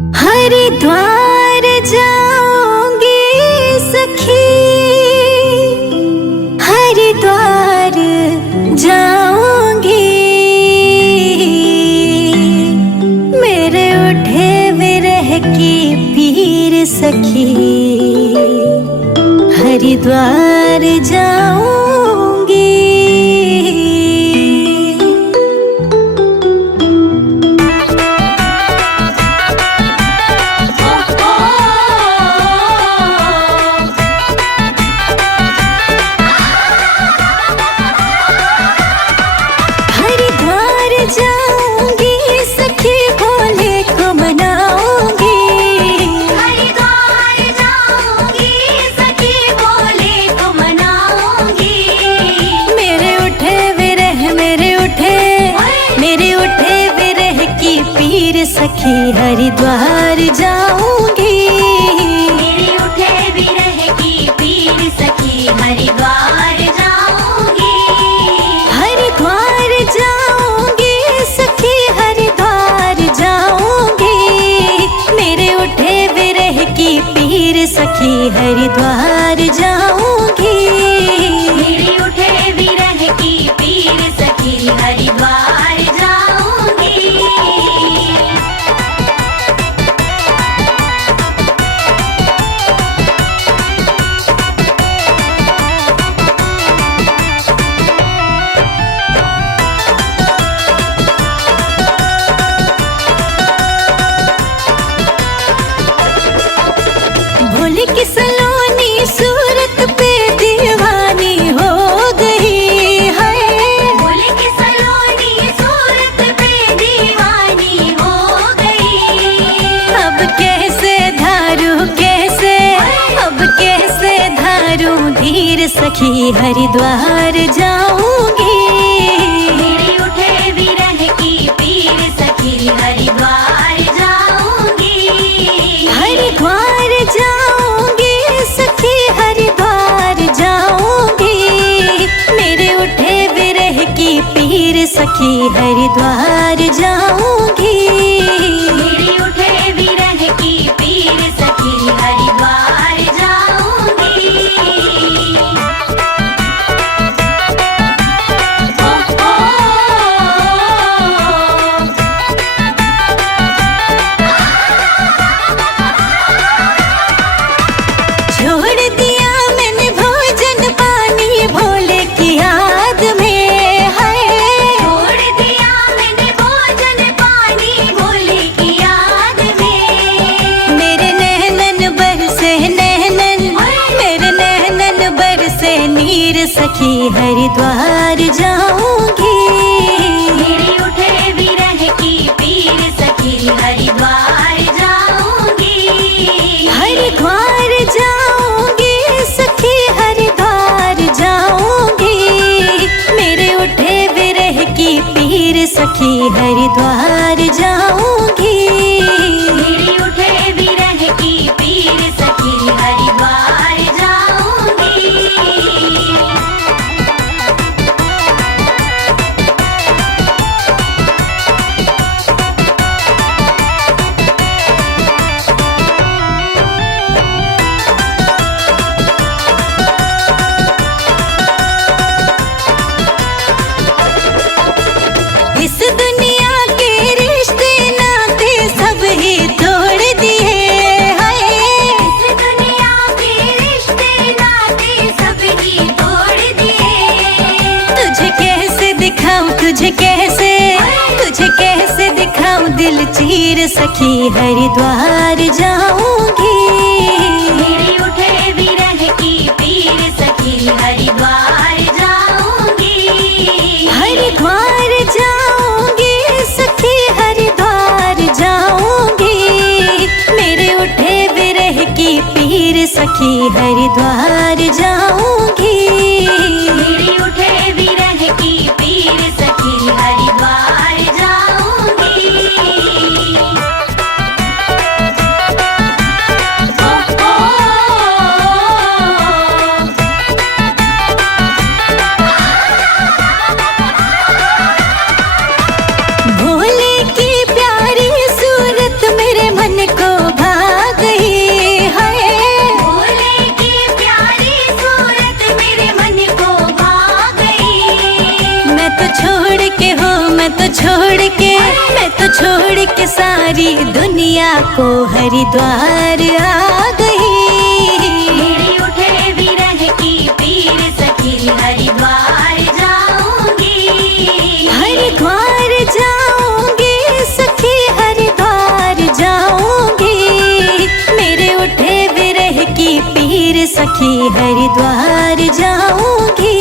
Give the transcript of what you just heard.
हरिद्वार जाऊंगी सखी, हरिद्वार जाऊंगी। मेरे उठे विरह की पीर सखी, हरिद्वार जाऊंगी। जाऊंगी सखी भोले को मनाऊंगी, हरिद्वार जाऊंगी सखी भोले को मनाऊंगी। मेरे उठे विरह की पीर सखी, हरिद्वार जाऊंगी। मेरे उठे विरह की पीर सखी, हरिद्वार जाऊंगी। हरिद्वार जाऊंगी सखी, हरिद्वार जाऊंगी। मेरे उठे विरह की पीर सखी, हरिद्वार जाऊंगी। मेरे उठे विरह की पीर सखी, हरिद्वार जाऊंगी। भोले की सलोनी सूरत पे दीवानी हो गई है। भोले की सलोनी सूरत पे दीवानी हो गई। अब कैसे धारू धीर सखी, हरिद्वार जाऊंगी। मेरे उठे विरह की पीर सखी, हरिद्वार जाऊंगी। हरिद्वार जाऊंगी सखी, हरिद्वार जाऊंगी। मेरे उठे विरह की पीर सखी, हरिद्वार जाऊंगी। मेरे उठे विरह की पीर सखी, हरिद्वार जाऊंगी। छोड़ दिया मैंने भोजन पानी भोले की याद में है। छोड़ दिया मैंने भोजन पानी भोले की याद में। मेरे नैनन बरसे नीर सखी, हरिद्वार जाऊंगी। मेरे उठे विरह की पीर सखी, हरिद्वार जाऊंगी। हरिद्वार जाऊंगी सखी, हरिद्वार जाऊंगी। मेरे उठे विरह की पीर सखी, हरिद्वार जाऊंगी। मेरे उठे विरह की पीर सखी, हरिद्वार जाऊंगी। इस दुनिया के रिश्ते नाते सब ही तोड़ दिए हैं। इस दुनिया के रिश्ते नाते सब ही तोड़ दिए। तुझे कैसे दिखाऊं दिल चीर सखी, हरिद्वार जाऊंगी। मेरे उठे विरह की पीर सखी, हरिद्वार जाऊंगी। हरिद्वार जाऊंगी सखी, हरिद्वार जाऊंगी। मेरे उठे विरह की पीर सखी, हरिद्वार जाऊंगी। मेरे उठे विरह की पीर सखी, हरिद्वार जाऊंगी। भोले की प्यारी सूरत मेरे मन को हरिद्वार आ गई। मेरी उठे विरह की पीर सखी हरिद्वार जाऊंगी। हरिद्वार जाऊंगी सखी हरिद्वार जाऊंगी। मेरे उठे विरह की पीर सखी हरिद्वार जाऊंगी।